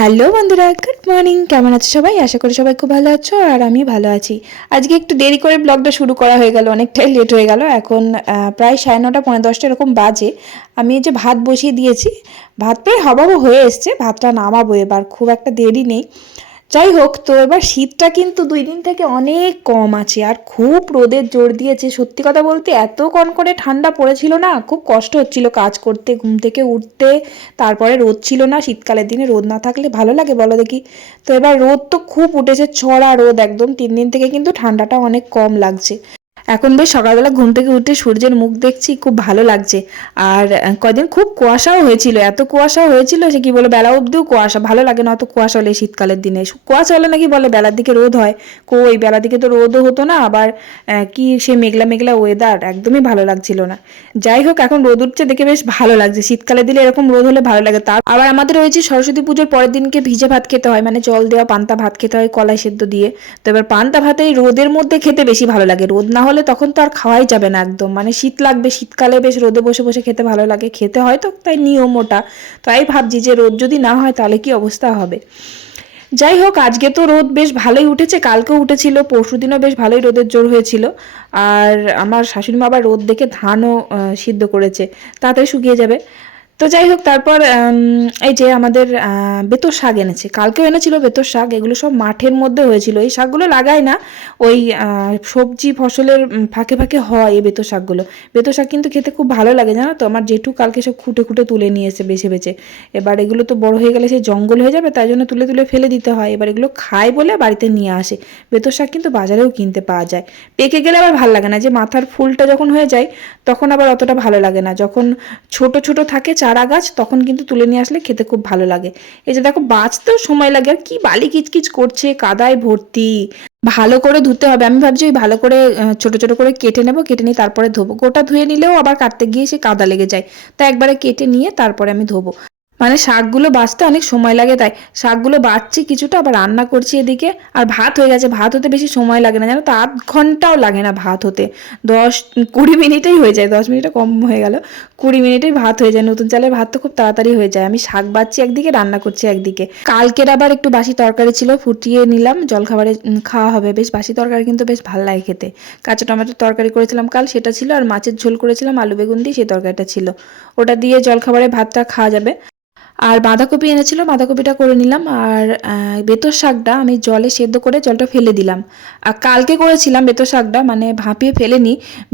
Hello বন্ধুরা, good morning. কেমন আছো সবাই? আশা করি সবাই খুব ভালো আছো আর আমি ভালো আছি। আজকে একটু দেরি করে ব্লগটা শুরু করা হয়ে গেল, অনেকটাই লেট হয়ে গেল। এখন প্রায় সাড়ে নটা পনেরো দশটা এরকম বাজে। আমি যে ভাত বসিয়ে দিয়েছি, ভাত প্রায় হবাবো হয়ে এসছে, ভাতটা নামাবো এবার, খুব একটা দেরি নেই। যাই হোক তো এবার শীতটা কিন্তু দুই দিন থেকে অনেক কম আছে আর খুব রোদের জোর দিয়েছে। সত্যি কথা বলতে এত কনকনে ঠান্ডা পড়েছিল না, খুব কষ্ট হচ্ছিল কাজ করতে, ঘুম থেকে উঠতে। তারপরে রোদ ছিল না, শীতকালের দিনে রোদ না থাকলে ভালো লাগে বলো দেখি। তো এবার রোদ তো খুব উঠেছে, ছড়া রোদ একদম। তিন দিন থেকে কিন্তু ঠান্ডাটা অনেক কম লাগছে। এখন বেশ সকালবেলা ঘুম থেকে উঠে সূর্যের মুখ দেখছি, খুব ভালো লাগছে। আর কদিন খুব কুয়াশাও হয়েছিল, এত কুয়াশাও হয়েছিল সে কি বলে বেলা অবধিও কুয়াশা, ভালো লাগে না অত কুয়াশা হলে শীতকালের দিনে। কুয়াশা হলে নাকি বলে বেলার দিকে রোদ হয়, কই বেলার দিকে তো রোদও হতো না, আবার কি সে মেঘলা মেঘলা ওয়েদার একদমই ভালো লাগছিল না। যাই হোক, এখন রোদ উঠছে দেখে বেশ ভালো লাগছে শীতকালে দিলে এরকম রোদ হলে ভালো লাগে। তার, আবার আমাদের রয়েছে সরস্বতী পুজোর পরের দিনকে ভিজে ভাত খেতে হয় মানে জল দেওয়া, পান্তা ভাত খেতে হয় কলাই সেদ্ধ দিয়ে। তো এবার পান্তা ভাতে রোদের মধ্যে খেতে বেশি ভালো লাগে, রোদ না হলে তখন তো আর খাওয়াই যাবে না একদম। মানে শীত লাগবে, শীতকালে বেশ রোদে বসে বসে খেতে ভালো লাগে। খেতে হয় তো তাই নিয়ম ওটা। তাই ভাবছি যে রোদ যদি না হয় তাহলে কি অবস্থা হবে? যাই হোক, আজকে তো রোদ বেশ ভালোই উঠেছে, কালকেও উঠেছিল, পরশু দিনও বেশ ভালোই রোদের জোর হয়েছিল। আর আমার শাশুড়ি মা আবার রোদ দেখে ধানও সিদ্ধ করেছে। তাড়াতাড়ি শুকিয়ে যাবে। তো যাই হোক, তারপর এই যে আমাদের বেতর শাক এনেছে। কালকেও এনেছিল বেতর শাক, এগুলো সব মাঠের মধ্যে হয়েছিল। এই শাকগুলো লাগায় না, ওই সবজি ফসলের ফাঁকে ফাঁকে হয় এই বেতর শাকগুলো। বেতর শাক কিন্তু খেতে খুব ভালো লাগে, জানো তো? আমার জেঠু কালকে সব খুঁটে খুঁটে তুলে নিয়ে এসে বেছে বেছে। এবার এগুলো তো বড় হয়ে গেলে সে জঙ্গল হয়ে যাবে, তাই জন্য তুলে তুলে ফেলে দিতে হয়। এবার এগুলো খায় বলে বাড়িতে নিয়ে আসে। বেতর শাক কিন্তু বাজারেও কিনতে পাওয়া যায়। পেকে গেলে আবার ভালো লাগে না, যে মাথার ফুলটা যখন হয়ে যায়, তখন আবার অতটা ভালো লাগে না। যখন ছোট ছোট থাকে চারা গাছ তখন কিন্তু তুলে নিয়ে আসলে খেতে খুব ভালো লাগে। এই যে দেখো, বাঁচতেও সময় লাগে, আর কি বালি কিচকিচ করছে, কাদায় ভর্তি। ভালো করে ধুতে হবে। আমি ভাবছি ওই ভালো করে ছোট ছোট করে কেটে নেব, কেটে নিয়ে তারপরে ধোবো। গোটা ধুয়ে নিলেও আবার কাটতে গিয়ে সে কাদা লেগে যায়। তা একবারে কেটে নিয়ে তারপরে আমি ধোবো। মানে শাকগুলো বাছতে অনেক সময় লাগে তাই। শাকগুলো বাছছি কিছুটা, আবার রান্না করছি এদিকে। আর ভাত হয়ে গেছে, ভাত হতে বেশি সময় লাগে না, জানো তো? আধ ঘন্টাও লাগে না ভাত হতে। দশ, কুড়ি মিনিটেই হয়ে যায়, দশ মিনিটে কম হয়ে গেল। কুড়ি মিনিটেই ভাত হয়ে যায়, নতুন চালের ভাত তো খুব তাড়াতাড়ি হয়ে যায়। আমি শাক বাচ্ছি একদিকে, রান্না করছি একদিকে। কালকের আবার একটু বাসি তরকারি ছিল, ফুটিয়ে নিলাম, জলখাবারে খাওয়া হবে। বেশ বাসি তরকারি কিন্তু বেশ ভালো লাগে খেতে। কাঁচা টমেটোর তরকারি করেছিলাম কাল, সেটা ছিল, আর মাছের ঝোল করেছিলাম, আলু বেগুন দিয়ে সেই তরকারিটা ছিল। ওটা দিয়ে জলখাবারে ভাতটা খাওয়া যাবে। আর বাঁধাকপি এনেছিল, বাঁধাকপিটা করে নিলাম আর বেতর শাকটা আমি জলে সেদ্ধ করে জলটা ফেলে দিলাম। আর কালকে করেছিলাম বেতর শাকটা মানে ভাপিয়ে ফেলেনি,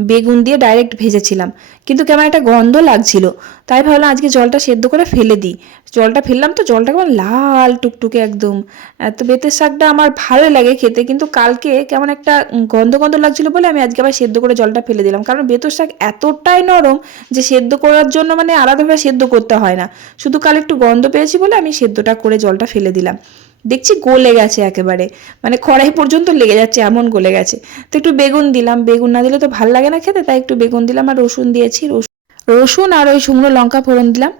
বেগুন দিয়ে ডাইরেক্ট ভেজেছিলাম। কিন্তু কেমন একটা গন্ধ লাগছিল, তাই ভাবলাম আজকে জলটা সেদ্ধ করে ফেলে দিই। জলটা ফেললাম তো, জলটা কেমন লাল টুকটুকে একদম। তো বেতের শাকটা আমার ভালো লাগে খেতে, কিন্তু কালকে কেমন একটা গন্ধ গন্ধ লাগছিল বলে আমি আজকে আবার সেদ্ধ করে জলটা ফেলে দিলাম। কারণ বেতর শাক এতটাই নরম যে সেদ্ধ করার জন্য মানে আলাদাভাবে সেদ্ধ করতে হয় না। শুধু কাল একটু গন্ধ পেয়েছি বলে আমি সেদ্ধটা করে জলটা ফেলে দিলাম। দেখছি গলে গেছে একেবারে। মানে খড়াই পর্যন্ত লেগে যাচ্ছে এমন গলে গেছে। তো একটু বেগুন দিলাম। বেগুন না দিলে তো ভালো লাগে না খেতে তাই একটু বেগুন দিলাম আর রসুন দিয়েছি। রসুন রসুন আর ওই শুকনো লঙ্কা ফোড়ন দিলাম।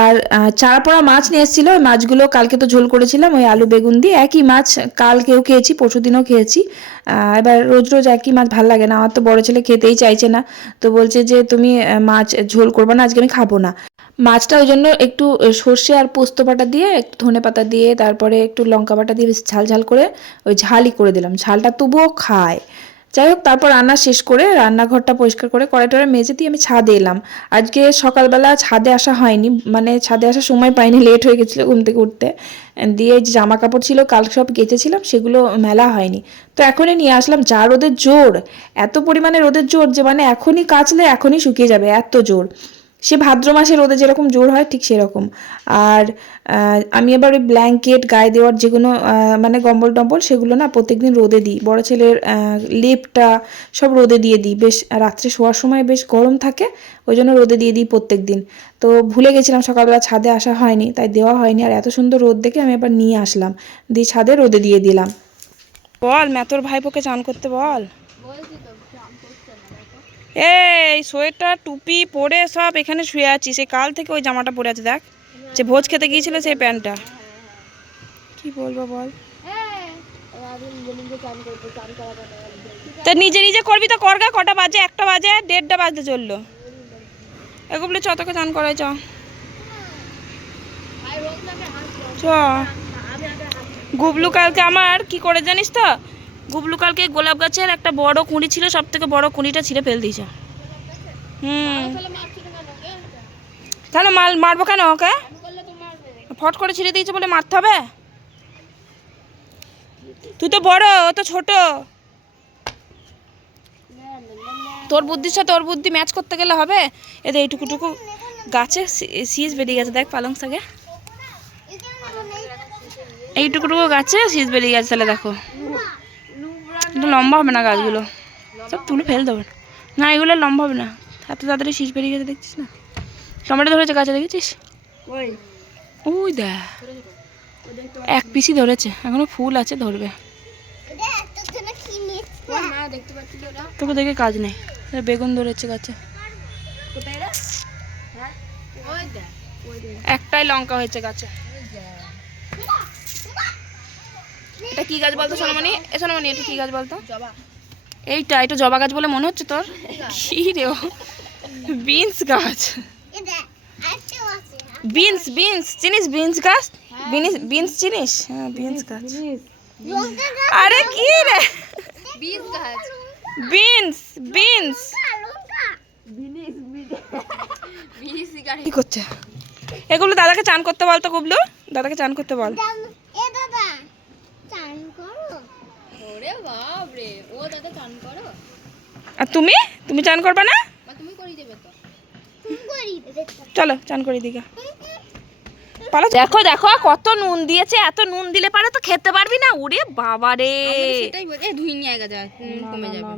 আর আহ, চারা পোড়া মাছ নিয়ে এসেছিল। ওই মাছগুলো কালকে তো ঝোল করেছিলাম ওই আলু বেগুন দিয়ে। একই মাছ কালকেও খেয়েছি পরশু দিনও খেয়েছি। এবার রোজ রোজ একই মাছ ভালো লাগে না। আমার তো বড় ছেলে খেতেই চাইছে না। তো বলছে যে তুমি মাছ ঝোল করবে না আজকে আমি খাব না। মাছটা ওই জন্য একটু সর্ষে আর পোস্ত বাটা দিয়ে, একটু ধনে পাতা দিয়ে, তারপরে একটু লঙ্কা বাটা দিয়ে বেশ ঝাল ঝাল করে ওই ঝালই করে দিলাম। ঝালটা তবুও খায়। যাই হোক, তারপর রান্না শেষ করে রান্নাঘরটা পরিষ্কার করে কড়াই টড়াই মেজে দিয়ে আমি ছাদে এলাম। আজকে সকালবেলা ছাদে আসা হয়নি মানে ছাদে আসার সময় পাইনি, লেট হয়ে গেছিল ঘুম থেকে উঠতে। দিয়ে যে জামা কাপড় ছিল, কাল সব গেঁচেছিলাম সেগুলো মেলা হয়নি। তো এখনই নিয়ে আসলাম, যা রোদের জোর, এত পরিমাণে রোদের জোর যে মানে এখনই কাচলে এখনই শুকিয়ে যাবে, এত জোর। সে ভাদ্র মাসে রোদে যেরকম জোর হয় ঠিক সেরকম। আর আমি আবার ওই ব্ল্যাঙ্কেট গায়ে দেওয়ার যেগুলো আহ, মানে গম্বল টম্বল সেগুলো না প্রত্যেকদিন রোদে দিই। বড় ছেলের লেপটা সব রোদে দিয়ে দিই। বেশ রাত্রে শোয়ার সময় বেশ গরম থাকে ওই জন্য রোদে দিয়ে দিই প্রত্যেক দিন তো ভুলে গেছিলাম সকালবেলা ছাদে আসা হয়নি তাই দেওয়া হয়নি। আর এত সুন্দর রোদ দেখে আমি আবার নিয়ে আসলাম। দিয়ে ছাদে রোদে দিয়ে দিলাম। বল ম্যাথর ভাইপোকে চান করতে বল। এই সোয়েটার, টুপি পরে সব এখানে শুয়ে আছি। সে কাল থেকে ওই জামাটা পরে আছে, দেখ। যে ভোজ খেতে গিয়েছিল সেই প্যান্টটা। কি বলব বল? তা নিজে নিজে করবি তো করগা কটা বাজে? একটা বাজে, দেড়টা বাজতে চলল। এগুলো চ তোকে চান করাই চ। চ। গুবলু কালকে আমার কি করে জানিস তো? গুবলু কালকে গোলাপ গাছের একটা বড় কুঁড়ি ছিল, সব থেকে বড় কুঁড়িটা ছিঁড়ে ফেল দিয়েছে। হুম। তাহলে মাল, মারবো কেন ওকে? ফট করে ছিঁড়ে দিয়েছে বলে মারতে হবে? তুই তো বড়, ও তো ছোট। তোর বুদ্ধির সাথে ওর বুদ্ধি ম্যাচ করতে গেলে হবে। এদের এইটুকুটুকু গাছে শীষ বেরিয়ে গেছে, দেখ পালং শাকে। এইটুকুটুকু গাছে শীষ বেরিয়ে গেছে, তাহলে দেখো। এটা লম্বা হবে না গাছগুলো? সব তুলে ফেল দেবে। না এগুলো লম্বা হবে না। এত তাড়াতাড়ি শীষ বেরিয়ে গেছে দেখছিস না? টমেটো ধরেছে গাছে দেখেছিস? ওই। দেখ। এক পিসি ধরেছে এখনও ফুল আছে ধরবে। তোকে দেখে কাজ নেই। বেগুন ধরেছে গাছে। একটাই লঙ্কা হয়েছে গাছে। এটা কি গাছ বলতো সোনামণি? এ সোনামণি এটা কি গাছ বলতো? এইটা এটা জবা গাছ বলে মনে হচ্ছে তোর? কি রে ও? বিনস গাছ। বিনস বিনস চিনিস বিনস গাছ? বিনস বিনস চিনিস? হ্যাঁ বিনস গাছ। আরে কি রে? বিনস গাছ। বিনস কি করছে? এগুলো দাদাকে চান করতে বল তো গুবলু। দাদাকে চান করতে বল। ওরে বাপ রে ও দাদা চান করো। আর তুমি? তুমি চান করবে না? তুমি করি দেবে তো। চলো চান করি দিকে। পালো দেখো দেখো কত নুন দিয়েছে এত নুন দিলে পারে তো খেতে পারবি না? ওরে বাবা রে ধুই নিয়ে গেছে নুন কমে যাবে।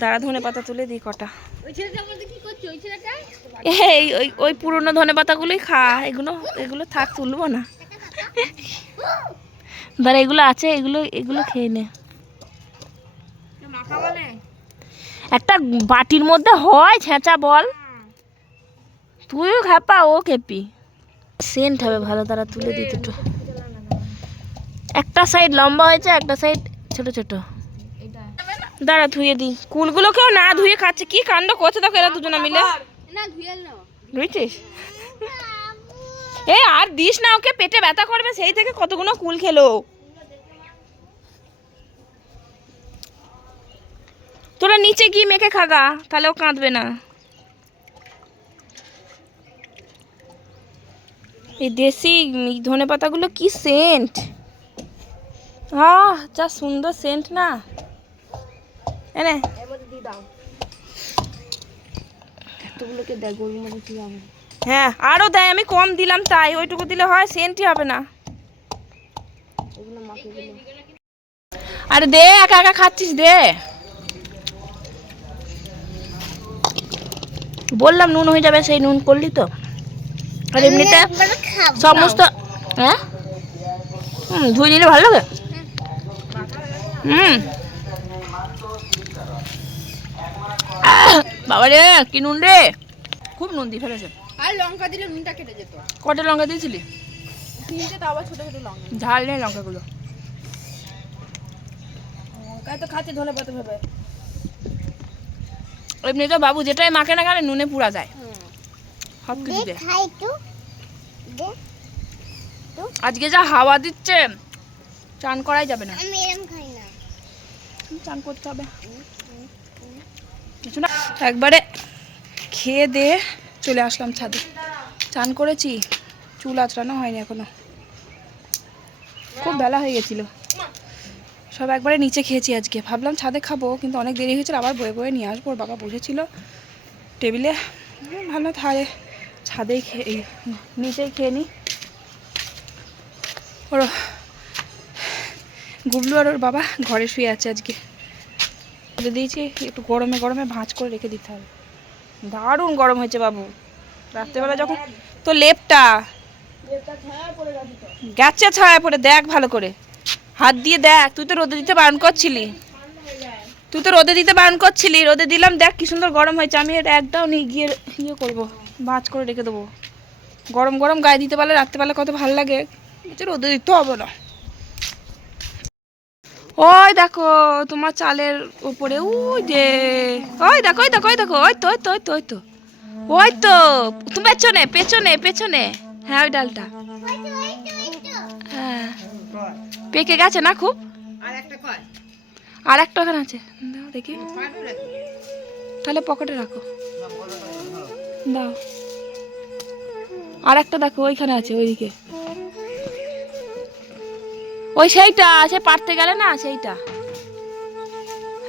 দাঁড়া ধনে পাতা তুলে দিই কটা। এই ওই ওই পুরনো ধনে পাতাগুলোই খা। এগুলো এগুলো থাক তুলবো না। দাঁড়া এগুলো আছে এগুলো এগুলো খেয়ে নে। একটা বাটির মধ্যে হয় ছেঁচা বল। তুইও খাপা ও খেপি। সেন্ট হবে ভালো তারা তুলে দিই দুটো। একটা সাইড লম্বা হয়েছে একটা সাইড ছোট ছোট। দাঁড়া ধুয়ে দিই। কুলগুলো কেউ না ধুয়ে খাচ্ছে কি কাণ্ড করছে দেখো এরা দুজনে মিলে। না ধুয়ে নাও। বুঝছিস? এ, আর দিস না, ওকে পেটে ব্যথা করবে, সেই থেকে কতগুলো কুল খেলো। তোরা নিচে গিয়ে মেখে খাগা তাহলে ও কাঁদবে না। এই দেশি ধনে পাতাগুলো কি সেন্ট আহ, যা সুন্দর সেন্ট না। এনে দিয়ে এতগুলোকে দেখ কি হবে হ্যাঁ আরও দেয় আমি কম দিলাম তাই ওইটুকু দিলে হয় সেন্টই হবে না। দিলে আরে দে একা একা খাচ্ছিস দে। বললাম নুন হয়ে যাবে সেই নুন করলি তো। আর এমনিতে সমস্ত হ্যাঁ? হুম ধুয়ে নিলে ভালো লাগে। হুম। বাবা রে কি নুন রে? খুব নুন দিয়ে ফেলেছে। আর লঙ্কা দিলে নুনটা কেটে যেত। কটা লঙ্কা দিয়েছিলি? তিনটে তো আবার ছোট ছোট লঙ্কা। ঝাল নেই লঙ্কাগুলো। লঙ্কা তো খাচ্ছে ধনে পাতা ভেবে। এমনি তো বাবু যেটাই মাখে না খালে নুনে পুরা যায়। সব কিছু দিয়ে। আজকে যা হাওয়া দিচ্ছে চান করাই যাবে না। চান করতে হবে। কিছু না একবারে খেয়ে দিয়ে চলে আসলাম ছাদে। চান করেছি, চুল আঁচড়ানো হয়নি এখনও। খুব বেলা হয়ে গেছিল। সব একবারে নিচে খেয়েছি আজকে। ভাবলাম ছাদে খাব, কিন্তু অনেক দেরি হয়েছিল আবার বয়ে বয়ে নিয়ে আসব। বাবা বসেছিল টেবিলে। ভালো তাহলে ছাদেই খেয়ে নিচেই খেয়ে নিই ওর গুবলু আর ওর বাবা ঘরে শুয়ে আছে আজকে। দিয়েছি, একটু গরমে গরমে ভাঁজ করে রেখে দিতে হবে। দারুণ গরম হয়েছে বাবু। রাত্রেবেলা যখন তো লেপটা। গেছে ছায়া পড়ে, দেখ ভালো করে। হাত দিয়ে দেখ, তুই তো রোদে দিতে বারণ করছিলি। তুই তো রোদে দিতে বারণ করছিলি, রোদে দিলাম, দেখ কি সুন্দর গরম হয়েছে। আমি এটা একটাও নিয়ে গিয়ে ইয়ে করব, ভাঁজ করে রেখে দেবো। গরম গরম গায়ে দিতে পারলে রাত্রেবেলা কত ভালো লাগে। রোদে দিতে হবে না। ওই দেখো, তোমার চালের উপরে, ওই যে, ওই দেখো ওই দেখো ওই দেখো, ওই তো ওই তো ওই তো ওই তো। ওই তো, তুমি পেছনে পেছনে পেছনে। হ্যাঁ ওই ডালটা। হ্যাঁ। পেকে গেছে না খুব? আর একটা ওখানে আছে। দাও দেখি। তাহলে পকেটে রাখো। দাও। আর একটা দেখো, ওইখানে আছে, ওইদিকে। ওই সেইটা আছে পারতে গেলে না সেইটা।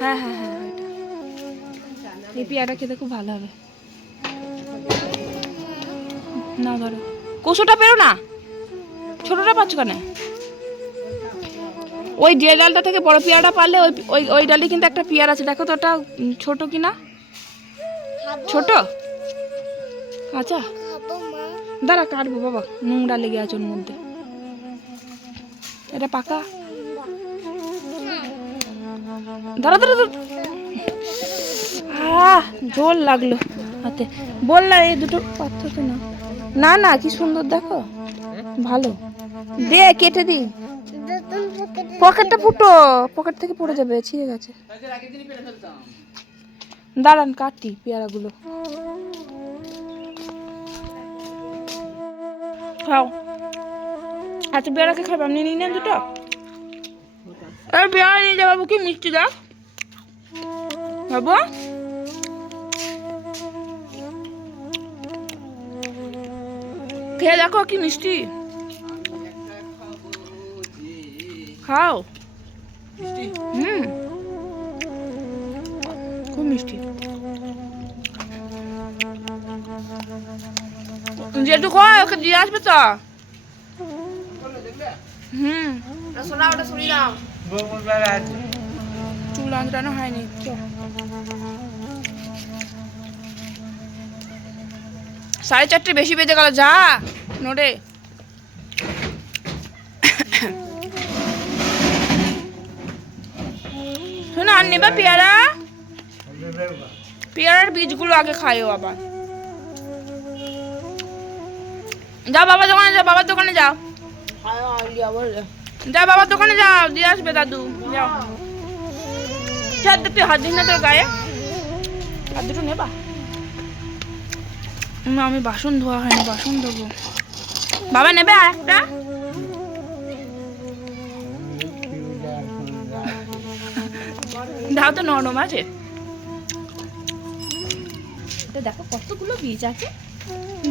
হ্যাঁ হ্যাঁ হ্যাঁ এই পেয়ারা খেতে খুব ভালো হবে। না ধরো। কুসুটা পেরো না। ছোটটা পাচ্ছ কেন? ওই যে ডালটা থেকে বড় পেয়ারাটা পারলে ওই ওই ওই ডালে কিন্তু একটা পেয়ারা আছে। দেখো তো ওটা ছোট কি না? ছোট? আচ্ছা। দাঁড়া কাটবো বাবা। নোংরা লেগে আছে ওর মধ্যে। এটা পাকা? দাঁড়া দাঁড়া। আহ, জোর লাগল হাতে। বল না, এই দুটো তো না। না না, কি সুন্দর, দেখো। ভালো। দে, কেটে দি পকেটটা ফুটো। পকেট থেকে পড়ে যাবে, ছিঁড়ে গেছে। দাঁড়ান, কাটি পেয়ারাগুলো। খাও। আচ্ছা পেয়ারাকে খাবে? আপনি নিয়ে নেন দুটো। আর পেয়ারা নিয়ে যাব কি মিষ্টি দাও। বাবু। খেয়ে দেখো কি মিষ্টি। খাও। হুম। খুব মিষ্টি। যেটুকু ওকে দিয়ে আসবে তো। হুম শোনা ওটা শুনি দাও চুল আঁচড়ানো হয়নি সাড়ে চারটে বেশি বেজে গেল, যা। নোরে শোনো আর নেবা পেয়ারা? পেয়ারার বীজগুলো আগে খাইও আবার। যাও বাবার দোকানে যাও বাবার দোকানে যাও যাও বাবার দোকানে যাও, দিয়ে আসবে দাদু। যাও। তুই হাত দিস না তোর গায়ে। আর দুটো নেবা? আমি বাসন ধোয়া হয়নি, বাসন ধোবো। বাবা, নেবে আর একটা? দাও তো নরম আছে। দেখো কতগুলো বীজ আছে।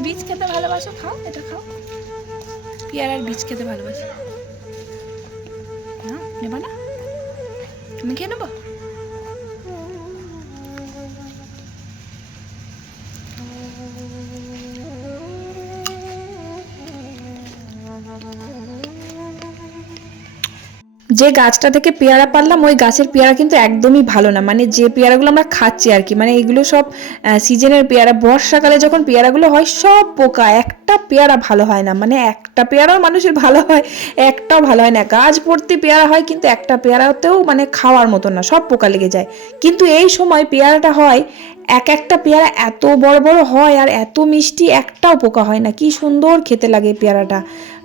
বীজ খেতে ভালোবাসো, খাও, এটা খাও। পেয়ারার বীজ খেতে ভালোবাসি। না নেবা না? আমি খেয়ে নেব? যে গাছটা থেকে পেয়ারা পারলাম, ওই গাছের পেয়ারা কিন্তু একদমই ভালো না। মানে যে পেয়ারাগুলো আমরা খাচ্ছি আর কি মানে এগুলো সব সিজনের পেয়ারা। বর্ষাকালে যখন পেয়ারাগুলো হয়, সব পোকা, একটা পেয়ারা ভালো হয় না। মানে একটা পেয়ারাও মানুষের ভালো হয়, একটাও ভালো হয় না। গাছ ভর্তি পেয়ারা হয়, কিন্তু একটা পেয়ারাতেও মানে খাওয়ার মতো না, সব পোকা লেগে যায়। কিন্তু এই সময় পেয়ারাটা হয়, এক একটা পেয়ারা এত বড় বড় হয় আর এত মিষ্টি, একটাও পোকা হয় না। কি সুন্দর খেতে লাগে পেয়ারাটা।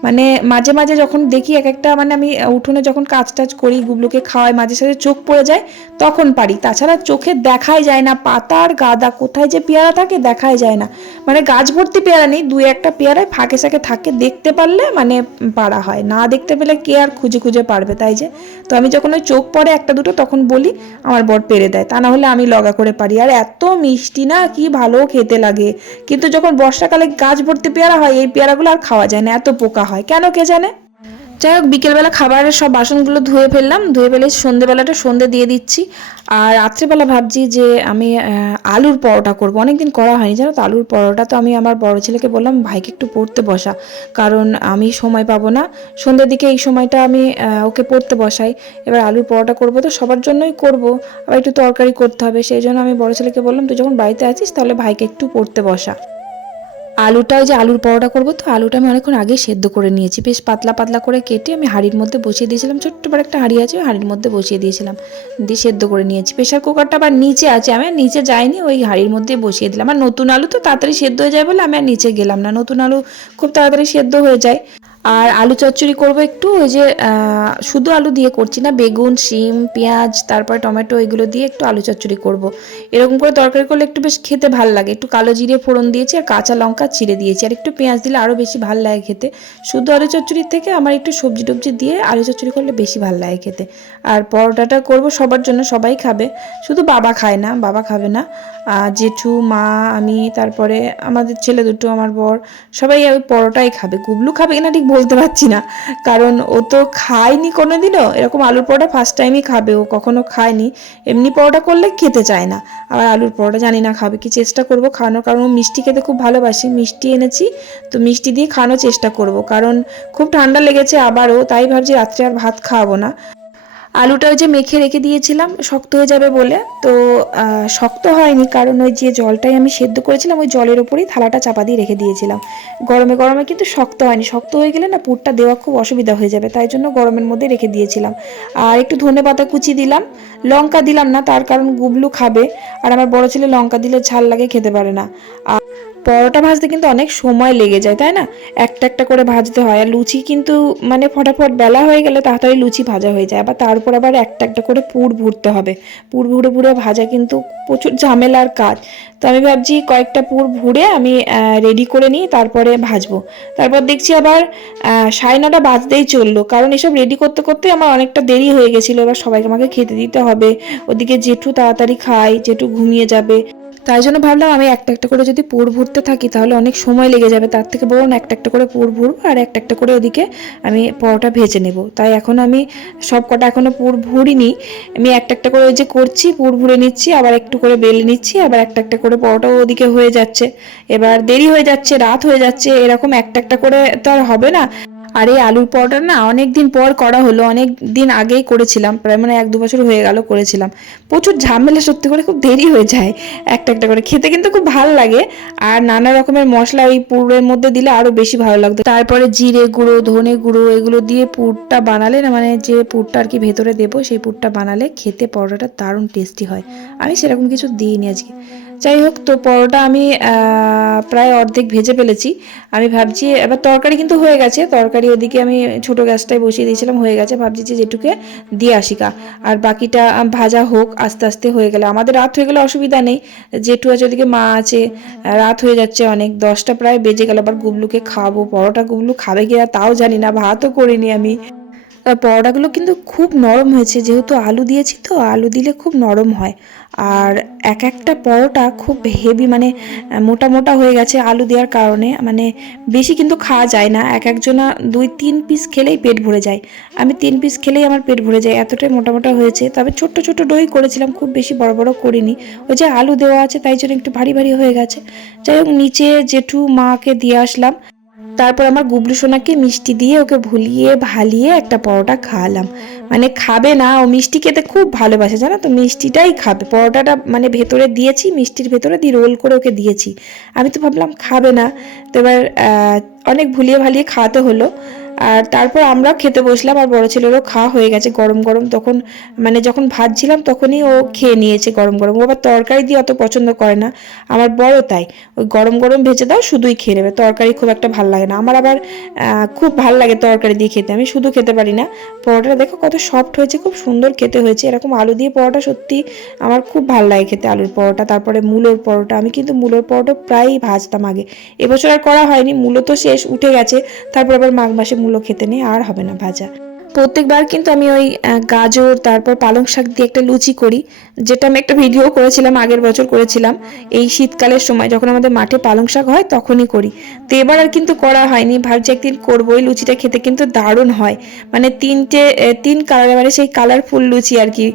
মানে মাঝে মাঝে যখন দেখি এক একটা মানে আমি উঠোনে যখন কাজ টাজ করি, গুবলুকে খাওয়াই, মাঝে সাঝে চোখ পড়ে যায়, তখন পারি। তাছাড়া চোখে দেখাই যায় না, পাতার গাদা কোথায় যে পেয়ারা থাকে দেখাই যায় না। মানে গাছ ভর্তি পেয়ারা নেই, দুই একটা পেয়ারায় ফাঁকে সাকে থাকে, দেখতে পারলে মানে পারা হয়। না দেখতে পেলে কে আর খুঁজে খুঁজে পারবে তাই যে? তো আমি যখন ওই চোখ পড়ে একটা দুটো, তখন বলি, আমার বর পেরে দেয়। তা না হলে আমি লগা করে পারি। আর এত মিষ্টি না, কি ভালো খেতে লাগে। কিন্তু যখন বর্ষাকালে গাছ ভর্তি পেয়ারা হয়, এই পেয়ারাগুলো আর খাওয়া যায় না, এত পোকা হয়। কেন কে জানে? যাই হোক, বিকেলবেলা খাবারের সব বাসনগুলো ধুয়ে ফেললাম। ধুয়ে ফেলে সন্ধেবেলাটা সন্ধে দিয়ে দিচ্ছি। আর রাত্রেবেলা ভাবছি যে আমি আলুর পরোটা করব। অনেকদিন করা হয়নি, জানো তো? আলুর পরোটা তো আমি আমার বড় ছেলেকে বললাম, ভাইকে একটু পড়তে বসা। কারণ আমি সময় পাবো না। সন্ধ্যের দিকে এই সময়টা আমি ওকে পড়তে বসাই। এবার আলুর পরোটা করব তো সবার জন্যই করব। আবার একটু তরকারি করতে হবে। সেই জন্য আমি বড় ছেলেকে বললাম, তুই যখন বাড়িতে আছিস, তাহলে ভাইকে একটু পড়তে বসা। আলুটা, ওই যে আলুর পরোটা করব তো, আলুটা আমি অনেকক্ষণ আগে সেদ্ধ করে নিয়েছি। বেশ পাতলা পাতলা করে কেটে আমি হাঁড়ির মধ্যে বসিয়ে দিয়েছিলাম। ছোট্ট বড় একটা হাঁড়ি আছে হাঁড়ির মধ্যে বসিয়ে দিয়েছিলাম। দিয়ে সেদ্ধ করে নিয়েছি। প্রেশার কুকারটা আবার নিচে আছে, আমি নিচে যাইনি, ওই হাঁড়ির মধ্যে বসিয়ে দিলাম। আর নতুন আলু তো তাড়াতাড়ি সেদ্ধ হয়ে যায় বলে আমি আর নিচে গেলাম না। নতুন আলু খুব তাড়াতাড়ি সেদ্ধ হয়ে যায়। আর আলু চচ্চড়ি করব একটু, ওই যে শুধু আলু দিয়ে করছি না, বেগুন, শিম, পেঁয়াজ, তারপর টমেটো, এগুলো দিয়ে একটু আলু চচ্চড়ি করব। এরকম করে তরকারি করলে একটু বেশ খেতে ভালো লাগে। একটু কালো জিরে ফোড়ন দিয়েছি আর কাঁচা লঙ্কা চিড়ে দিয়েছি। আর একটু পেঁয়াজ দিলে আরও বেশি ভালো লাগে খেতে। শুধু আলু চচ্চড়ির থেকে আমার একটু সবজি টবজি দিয়ে আলু চচ্চড়ি করলে বেশি ভালো লাগে খেতে। আর পরোটাটা করব, সবার জন্য সবাই খাবে। শুধু বাবা খায় না, বাবা খাবে না। জেঠু, মা, আমি, তারপরে আমাদের ছেলে দুটো, আমার বর, সবাই ওই পরোটাই খাবে। গুবলু খাবে কিনা ঠিক বলতে পারছি না। কারণ ও তো খায়নি কোনো দিনও এরকম আলুর পরোটা ফার্স্ট টাইমই খাবে। ও কখনো খায়নি। এমনি পরোটা করলে খেতে চায় না। আবার আলুর পরোটা জানি না খাবে কি চেষ্টা করব খাওয়ানোর। কারণ ও মিষ্টি খেতে খুব ভালোবাসি। মিষ্টি এনেছি, তো মিষ্টি দিয়ে খাওয়ানোর চেষ্টা করব। কারণ খুব ঠান্ডা লেগেছে আবারও। তাই ভাবছি রাত্রে আর ভাত খাওয়াবো না। আলুটা ওই যে মেখে রেখে দিয়েছিলাম, শক্ত হয়ে যাবে বলে। তো শক্ত হয়নি, কারণ ওই যে জলটাই আমি সেদ্ধ করেছিলাম, ওই জলের ওপরেই থালাটা চাপা দিয়ে রেখে দিয়েছিলাম। গরমে গরমে কিন্তু শক্ত হয়নি, শক্ত হয়ে গেলে না পুরটা দেওয়া খুব অসুবিধা হয়ে যাবে, তাই জন্য গরমের মধ্যে রেখে দিয়েছিলাম। আর একটু ধনে পাতা কুচি দিলাম, লঙ্কা দিলাম না, তার কারণ গুবলু খাবে, আর আমার বড় ছেলে লঙ্কা দিলে ঝাল লাগে, খেতে পারে না। আর পরোটা ভাজতে কিন্তু অনেক সময় লেগে যায়, তাই না? একটা একটা করে ভাজতে হয়। আর লুচি কিন্তু মানে ফটাফট বেলা হয়ে গেলে তাড়াতাড়ি লুচি ভাজা হয়ে যায়। আবার তারপর আবার একটা একটা করে পুর ভুরতে হবে। পুর ভুরে ভুরে ভাজা কিন্তু প্রচুর ঝামেলার কাজ। তো আমি ভাবছি কয়েকটা পুর ভুরে আমি রেডি করে নিই, তারপরে ভাজবো। তারপর দেখছি আবার সাড়ে নটা বাজতেই চলল। কারণ এসব রেডি করতে করতে আমার অনেকটা দেরি হয়ে গেছিল। এবার সবাইকে আমাকে খেতে দিতে হবে। ওদিকে জেঠু তাড়াতাড়ি খায়, জেঠু ঘুমিয়ে যাবে। তাই জন্য ভাবলাম আমি একটা একটা করে যদি পুর ভরতে থাকি, তাহলে অনেক সময় লেগে যাবে। তার থেকে বরং একটা একটা করে পুর ভরবো আর একটা একটা করে ওদিকে আমি পরোটা ভেজে নেব। তাই এখন আমি সব কটা এখনও পুর ভরিনি। আমি একটা একটা করে ওই যে করছি, পুর ভরে নিচ্ছি, আবার একটু করে বেলে নিচ্ছি, আবার একটা একটা করে পরোটাও ওদিকে হয়ে যাচ্ছে। এবার দেরি হয়ে যাচ্ছে, রাত হয়ে যাচ্ছে, এরকম একটা একটা করে তো আর হবে না। আর এই আলুর পরোটা না অনেক দিন পর করা হলো অনেক দিন আগেই করেছিলাম, প্রায় মানে এক দু বছর হয়ে গেল করেছিলাম। প্রচুর ঝামেলা সত্যি করে, খুব দেরি হয়ে যায় একটা একটা করে। খেতে কিন্তু খুব ভালো লাগে, আর নানা রকমের মশলা ওই পুরের মধ্যে দিলে আরও বেশি ভালো লাগতো। তারপরে জিরে গুঁড়ো, ধনে গুঁড়ো, এগুলো দিয়ে পুরটা বানালে না মানে যে পুরটা আর কি ভেতরে দেবো, সেই পুরটা বানালে খেতে পরোটাটা দারুণ টেস্টি হয়। আমি সেরকম কিছু দিইনি আজকে। যাই হোক, তো পরোটা আমি প্রায় অর্ধেক ভেজে ফেলেছি। আমি ভাবছি, এবার তরকারি কিন্তু হয়ে গেছে, তরকারি ওদিকে আমি ছোট গ্যাসটায় বসিয়ে দিয়েছিলাম, হয়ে গেছে। ভাবছি যে যেটুকে দিয়ে আসিকা আর বাকিটা ভাজা হোক, আস্তে আস্তে হয়ে গেলে। আমাদের রাত হয়ে গেলে অসুবিধা নেই। জেঠু আছে ওদিকে, মা আছে। রাত হয়ে যাচ্ছে অনেক। দশটা প্রায় বেজে গেল, আবার গুবলুকে খাব পরোটা গুবলু খাবে কিনা তাও জানি না। ভাতও করিনি আমি। পরোটাগুলো কিন্তু খুব নরম হয়েছে। যেহেতু আলু দিয়েছি তো আলু দিলে খুব নরম হয়। আর এক একটা পরোটা খুব হেভি মানে মোটা মোটা হয়ে গেছে আলু দেওয়ার কারণে। মানে বেশি কিন্তু খাওয়া যায় না। এক একজনা দুই তিন পিস খেলেই পেট ভরে যায়। আমি তিন পিস খেলেই আমার পেট ভরে যায়। এতটাই মোটা মোটা হয়েছে। তবে ছোট্ট ছোট্ট দই করেছিলাম, খুব বেশি বড় বড় করিনি। ওই যে আলু দেওয়া আছে তাই জন্য একটু ভারী ভারী হয়ে গেছে। যাই হোক, নিচে জেঠু মাকে দিয়ে আসলাম। তারপর আমার গুবলু সোনাকে মিষ্টি দিয়ে ওকে ভুলিয়ে ভালিয়ে একটা পরোটা খাওয়ালাম। মানে খাবে না, ও মিষ্টি খেতে খুব ভালোবাসে, জানো তো? মিষ্টিটাই খাবে। পরোটাটা মানে ভেতরে দিয়েছি, মিষ্টির ভেতরে দিয়ে রোল করে ওকে দিয়েছি। আমি তো ভাবলাম খাবে না। তো এবার অনেক ভুলিয়ে ভালিয়ে খাওয়াতে হলো। আর তারপর আমরাও খেতে বসলাম আর বড় ছেলেরও খাওয়া হয়ে গেছে গরম গরম। তখন মানে যখন ভাজছিলাম তখনই ও খেয়ে নিয়েছে গরম গরম। ও আবার তরকারি দিয়ে অত পছন্দ করে না। আমার বড় তাই। ওই গরম গরম ভেজে দাও, শুধুই খেয়ে নেবে। তরকারি খুব একটা ভালো লাগে না। আমার আবার খুব ভালো লাগে তরকারি দিয়ে খেতে। আমি শুধু খেতে পারি না। পরোটাটা দেখো কত সফট হয়েছে, খুব সুন্দর খেতে হয়েছে। এরকম আলু দিয়ে পরোটা সত্যি আমার খুব ভালো লাগে খেতে আলুর পরোটা। তারপরে মূলোর পরোটা। আমি কিন্তু মূলোর পরোটা প্রায়ই ভাজতাম আগে। এবছর আর করা হয়নি। মূলো তো শেষ, উঠে গেছে। তারপর আবার মাঘ মাসে মূলো খেতে নেই আর হবে না ভাজা। প্রত্যেকবার কিন্তু আমি ওই গাজর, তারপর পালং শাক দিয়ে একটা লুচি করি, যেটা আমি একটা ভিডিও করেছিলাম, আগের বছর করেছিলাম। এই শীতকালের সময় যখন আমাদের মাঠে পালং শাক হয়, তখনই করি। তো এবার আর কিন্তু করা হয়নি, ভাবছি একদিন করব এই লুচিটা খেতে কিন্তু দারুণ হয়। মানে তিনটে তিন কালারের মানে সেই কালারফুল লুচি আর কি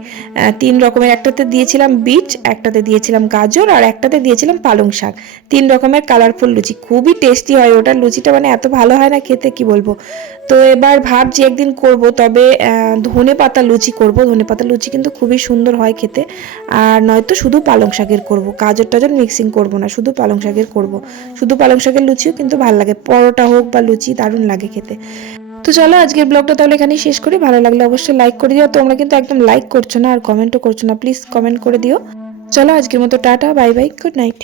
তিন রকমের, একটাতে দিয়েছিলাম বিট একটাতে দিয়েছিলাম গাজর, আর একটাতে দিয়েছিলাম পালং শাক। তিন রকমের কালারফুল লুচি, খুবই টেস্টি হয় ওটার লুচিটা মানে এত ভালো হয় না খেতে, কি বলব? তো এবার ভাবছি একদিন করব তবে ধনে পাতা লুচি করব। ধনে পাতা লুচি কিন্তু খুবই সুন্দর হয় খেতে। আর নয়তো শুধু পালং শাকের করব। গাজর টাজর মিক্সিং করব না, শুধু পালং শাকের করব। শুধু পালং শাকের লুচিও কিন্তু ভালো লাগে। পরোটা হোক বা লুচি, দারুণ লাগে খেতে। তো চলো, আজকের ব্লগটা তাহলে এখানেই শেষ করি। ভালো লাগলে অবশ্যই লাইক করে দিও। তোমরা কিন্তু একদম লাইক করছ না আর কমেন্টও করছ না। প্লিজ কমেন্ট করে দিও। চলো, আজকের মতো tata. Bye bye good night